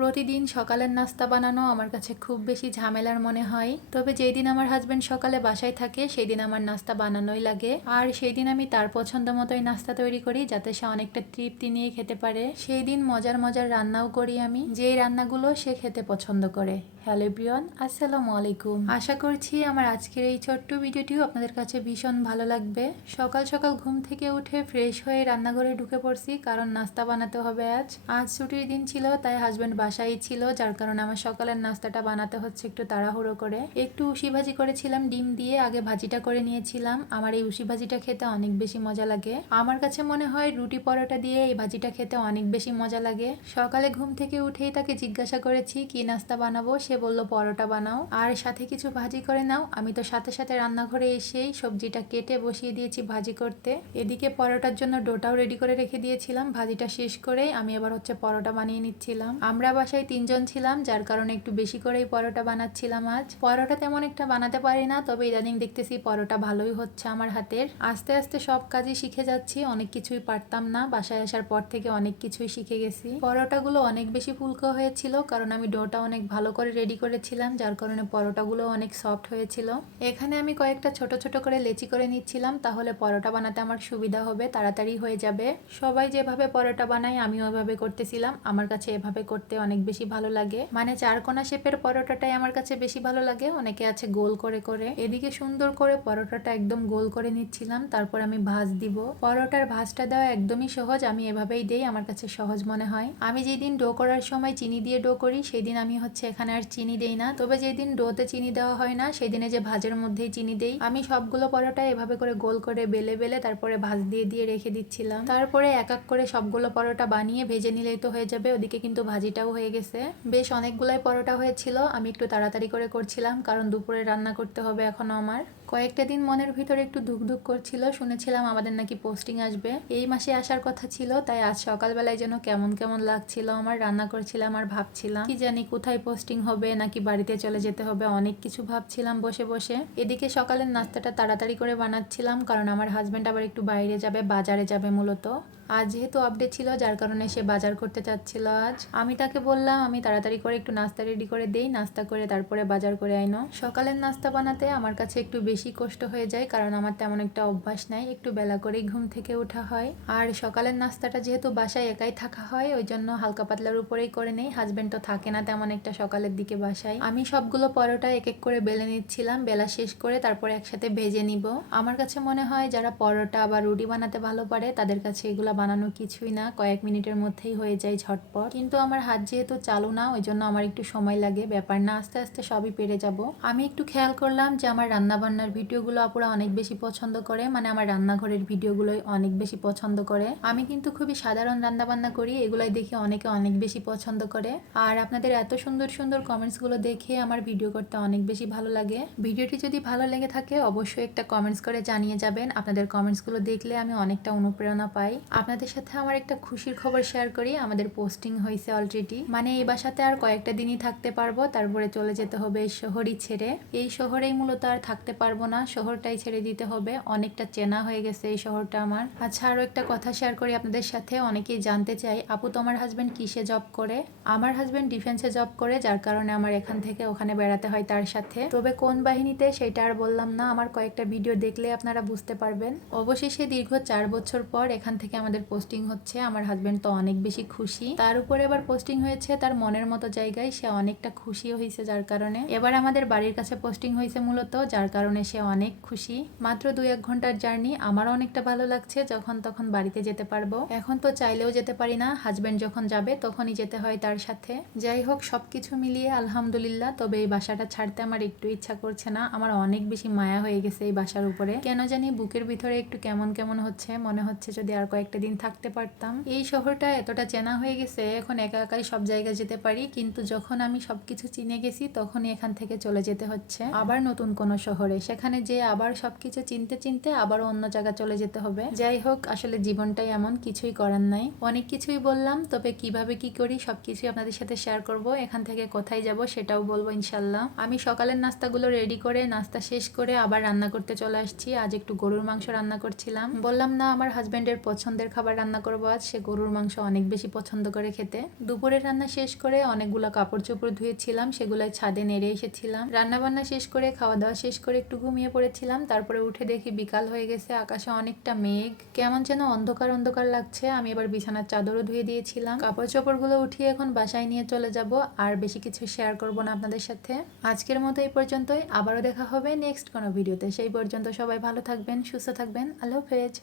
প্রতিদিন সকালের নাস্তা বানানো আমার কাছে খুব বেশি ঝামেলার মনে হয়। তবে যেই দিন আমার হাজব্যান্ড সকালে বাসায় থাকে সেই দিন আমার নাস্তা বানানোই লাগে। আর সেই দিন আমি তার পছন্দ মতোই নাস্তা তৈরি করি, যাতে সে অনেকটা তৃপ্তি নিয়ে খেতে পারে। সেই দিন মজার মজার রান্নাও করি আমি, যেই রান্নাগুলো সে খেতে পছন্দ করে। হ্যালো ব্রিয়ন আসসালামু আলাইকুম। আশা করছি আমার আজকের এই ছোট্ট ভিডিওটিও আপনাদের কাছে ভীষণ ভালো লাগবে। সকাল সকাল ঘুম থেকে উঠে ফ্রেশ হয়ে রান্নাঘরে ঢুকে পড়ছি, কারণ নাস্তা বানাতে হবে আজ। আজ ছুটির দিন ছিল, তাই হাজবেন্ড বাসায় ছিল, যার কারণে আমার সকালের নাস্তাটা বানাতে হচ্ছে একটু তাড়াহুড়ো করে। একটু উশি ভাজি করেছিলাম, ডিম দিয়ে আগে ভাজিটা করে নিয়েছিলাম। আমার এই উশি ভাজিটা খেতে অনেক বেশি মজা লাগে। আমার কাছে মনে হয় রুটি পরোটা দিয়ে এই ভাজিটা খেতে অনেক বেশি মজা লাগে। সকালে ঘুম থেকে উঠেই তাকে জিজ্ঞাসা করেছি, কি নাস্তা বানাবো? সে বলল, পরোটা বানাও। আর সাথে কিছু ভাজি করে নাও। আমি তো সাথে সাথে রান্নাঘরে এসেই সবজিটা কেটে বসিয়ে দিয়েছি ভাজি করতে। এদিকে পরোটার জন্য ডোটাও রেডি করে রেখে দিয়েছিলাম। ভাজিটা শেষ করেই আমি এবার হচ্ছে পরোটা বানিয়ে নিচ্ছিলাম। আমরা বাসায় তিনজন ছিলাম, যার কারণে একটু বেশি করেই পরোটা বানাচ্ছিলাম আজ। পরোটা তেমন একটা বানাতে পারি না, তবে ইদানিং দেখতেছি পরোটা ভালোই হচ্ছে আমার হাতের। আস্তে আস্তে সব কাজই শিখে যাচ্ছি, অনেক কিছুই পারতাম না, বাসায় আসার পর থেকে অনেক কিছুই শিখে গেছি। পরোটাগুলো অনেক বেশি ফুলকো হয়েছিল, কারণ আমি ডোটা অনেক ভালো করে রেডি করেছিলাম, যার কারণে পরোটাগুলো অনেক সফট হয়েছিল। এখানে আমি কয়েকটা ছোট ছোট করে লেচি করে নিচ্ছিলাম, তাহলে পরোটা বানাতে আমার সুবিধা হবে, তাড়াতাড়ি হয়ে যাবে। সবাই যেভাবে পরোটা বানায়, আমিও ওইভাবে করতেছিলাম, আমার কাছে এভাবে করতে অনেক বেশি ভালো লাগে। মানে চারকোনা শেপের পরোটাটাই আমার কাছে বেশি ভালো লাগে। অনেকে আছে গোল করে করে। এদিকে সুন্দর করে পরোটাটা একদম গোল করে নিচ্ছিলাম। তারপর আমি ভাজ দিব। পরোটার ভাজটা দেওয়া একদমই সহজ। আমি এভাবেই দেই, আমার কাছে সহজ মনে হয়। আমি যেদিন ডো করার সময় চিনি দিয়ে ডো করি সেই দিন আমি হচ্ছে এখানে আর চিনি দেই না। তবে যেদিন ডোতে চিনি দেওয়া হয় না সেই দিনে যে ভাজের মধ্যেই চিনি দেই। আমি সবগুলো পরোটা এভাবে করে গোল করে বেলে বেলে তারপরে ভাজ দিয়ে দিয়ে রেখে দিচ্ছিলাম। তারপরে এক এক করে সবগুলো পরোটা বানিয়ে ভেজে নিলেই তো হয়ে যাবে। ওদিকে কিন্তু ভাজিটাও হয়ে গেছে। বেশ অনেকগুলাই পরোটা হয়েছিল, আমি একটু তাড়াতাড়ি করে করছিলাম, কারণ দুপুরে রান্না করতে হবে এখনও আমার। কয়েকটা দিন মনের ভিতরে একটু ধুক করছিল, শুনেছিলাম আমাদের নাকি পোস্টিং আসবে। এই মাসে আসার কথা ছিল, তাই আজ সকালবেলায় যেন কেমন কেমন লাগছিল, আমার রান্না করছিলাম আর ভাবছিলাম, কি জানি কোথায় পোস্টিং হবে, নাকি বাড়িতে চলে যেতে হবে, অনেক কিছু ভাবছিলাম বসে বসে। এদিকে সকালের নাস্তাটা তাড়াতাড়ি করে বানাচ্ছিলাম, কারণ আমার হাজব্যান্ড আবার একটু বাইরে যাবে, বাজারে যাবে মূলত। আজ যেহেতু আপডেট ছিল, যার কারণে সে বাজার করতে চাচ্ছিল আজ। আমি তাকে বললাম, আমি তাড়াতাড়ি করে একটু নাস্তা রেডি করে দেই, নাস্তা করে তারপরে বাজার করে আইনো সকালের নাস্তা বানাতে আমার কাছে একটু বেশি কষ্ট হয়ে যায়, কারণ আমার তেমন একটা অভ্যাস নাই। একটু বেলা করেই ঘুম থেকে ওঠা হয়। আর সকালের নাস্তাটা যেহেতু বাসায় একাই থাকা হয় ওই জন্য হালকা পাতলার উপরেই করে নেই। হাজবেন্ড তো থাকে না তেমন একটা সকালের দিকে বাসায়। আমি সবগুলো পরোটা এক এক করে বেলে নিচ্ছিলাম, বেলা শেষ করে তারপরে একসাথে ভেজে নিব। আমার কাছে মনে হয় যারা পরোটা বা রুটি বানাতে ভালো পারে, তাদের কাছে এগুলো বানানো কিছুই না। কয়েক মিনিটের মধ্যেই হয়ে যায় ঝটপট। কিন্তু আমার হাত যেহেতু চালু না ওই জন্য আমার একটু সময় লাগে। ব্যাপার না, আস্তে আস্তে সবই পেরে যাব। আমি একটু খেয়াল করলাম যে আমার রান্না বান্নার ভিডিওগুলো আপুরা অনেক বেশি পছন্দ করে মানে আমার রান্নাঘরের ভিডিওগুলোই অনেক বেশি পছন্দ করে। আমি কিন্তু খুবই সাধারণ রান্না বান্না করি, এগুলাই দেখে অনেকে অনেক বেশি পছন্দ করে। আর আপনাদের এত সুন্দর সুন্দর কমেন্টসগুলো দেখে আমার ভিডিও করতে অনেক বেশি ভালো লাগে। ভিডিওটি যদি ভালো লেগে থাকে, অবশ্যই একটা কমেন্টস করে জানিয়ে যাবেন। আপনাদের কমেন্টসগুলো দেখলে আমি অনেকটা অনুপ্রেরণা পাই। আপনাদের সাথে আমার একটা খুশির খবর শেয়ার করি, আমাদের পোস্টিং হয়েছে অলরেডি মানে এই বাসাতে আর কয়েকটা দিনই থাকতে পারব, তারপরে চলে যেতে হবে শহরই ছেড়ে। এই শহরেই মূলত আর থাকতে পারব না, শহরটাই ছেড়ে দিতে হবে। অনেকটা চেনা হয়ে গেছে এই শহরটা আমার। আচ্ছা আরও একটা কথা শেয়ার করি আপনাদের সাথে, অনেকেই জানতে চাই, আপু তোমার হাজবেন্ড কিসে জব করে? আমার হাজবেন্ড ডিফেন্সে জব করে, যার কারণে আমার এখান থেকে ওখানে বেড়াতে হয় তার সাথে। তবে কোন বাহিনীতে সেটা আর বললাম না, আমার কয়েকটা ভিডিও দেখলে আপনারা বুঝতে পারবেন। অবশেষে দীর্ঘ চার বছর পর এখান থেকে আমাদের পোস্টিং হচ্ছে, আমার হাজবেন্ড তো অনেক বেশি খুশি। তার উপরে এবার পোস্টিং হয়েছে, তার মনের মতো জায়গায় সে অনেকটা খুশি হয়েছে যার কারণে। এবার আমাদের বাড়ির কাছে পোস্টিং হয়েছে মূলত, যার কারণে সে অনেক খুশি। মাত্র দুই এক ঘণ্টার জার্নি, আমারও অনেকটা ভালো লাগছে যখন তখন বাড়িতে যেতে পারব। এখন তো চাইলেও যেতে পারি না হাজবেন্ড যখন যাবে তখনই যেতে হয় তার সাথে। যাই হোক, সবকিছু মিলিয়ে আলহামদুলিল্লাহ, তবে এই বাসাটা ছাড়তে আমার একটু ইচ্ছা করছে না। আমার অনেক বেশি মায়া হয়ে গেছে এই বাসার উপরে। কেন জানি বুকের ভিতরে একটু কেমন কেমন হচ্ছে, মনে হচ্ছে যদি আর কয়েকটা দিন থাকতে পারতাম। এই শহরটা এতটা চেনা হয়ে গেছে, এখন একা একাই সব জায়গায় যেতে পারি, কিন্তু যখন আমি সবকিছু চিনে গেছি তখনই এখান থেকে চলে যেতে হচ্ছে। আবার নতুন কোনো শহরে সেখানে যে আবার সবকিছু চিনতে চিনতে আবার অন্য জায়গা চলে যেতে হবে। যাই হোক, আসলে জীবনটাই এমন, কিছুই করার নাই। অনেক কিছুই বললাম, তবে কীভাবে কি করি সবকিছুই আপনাদের সাথে শেয়ার করব। এখান থেকে কোথায় যাব সেটাও বলব ইনশাল্লাহ আমি সকালের নাস্তাগুলো রেডি করে, নাস্তা শেষ করে আবার রান্না করতে চলে আসছি। আজ একটু গরুর মাংস রান্না করছিলাম। বললাম, না, আমার হাজবেন্ডের পছন্দের খাবার রান্না করব আজ। সে গরুর মাংস অনেক বেশি পছন্দ করে খেতে। দুপুরের রান্না শেষ করে অনেকগুলো কাপড় চোপড় ধুয়েছিলাম। সেগুলো ছাদে নেড়ে এসেছিলাম। রান্না বান্না শেষ করে খাওয়া দাওয়া শেষ করে একটু ঘুমিয়ে পড়েছিলাম, তারপরে উঠে দেখি বিকাল হয়ে গেছে, আকাশে অনেকটা মেঘ। কেমন যেন অন্ধকার অন্ধকার লাগছে। আমি এবার বিছানার চাদরও ধুয়ে দিয়েছিলাম। কাপড় চোপড়গুলো উঠিয়ে এখন বাসায় নিয়ে চলে যাব। আর বেশি কিছু শেয়ার করব না আপনাদের সাথে। আজকের মতো এই পর্যন্তই। আবারও দেখা হবে নেক্সট কোনো ভিডিওতে সেই পর্যন্ত সবাই ভালো থাকবেন, সুস্থ থাকবেন। আল্লাহ হাফেজ।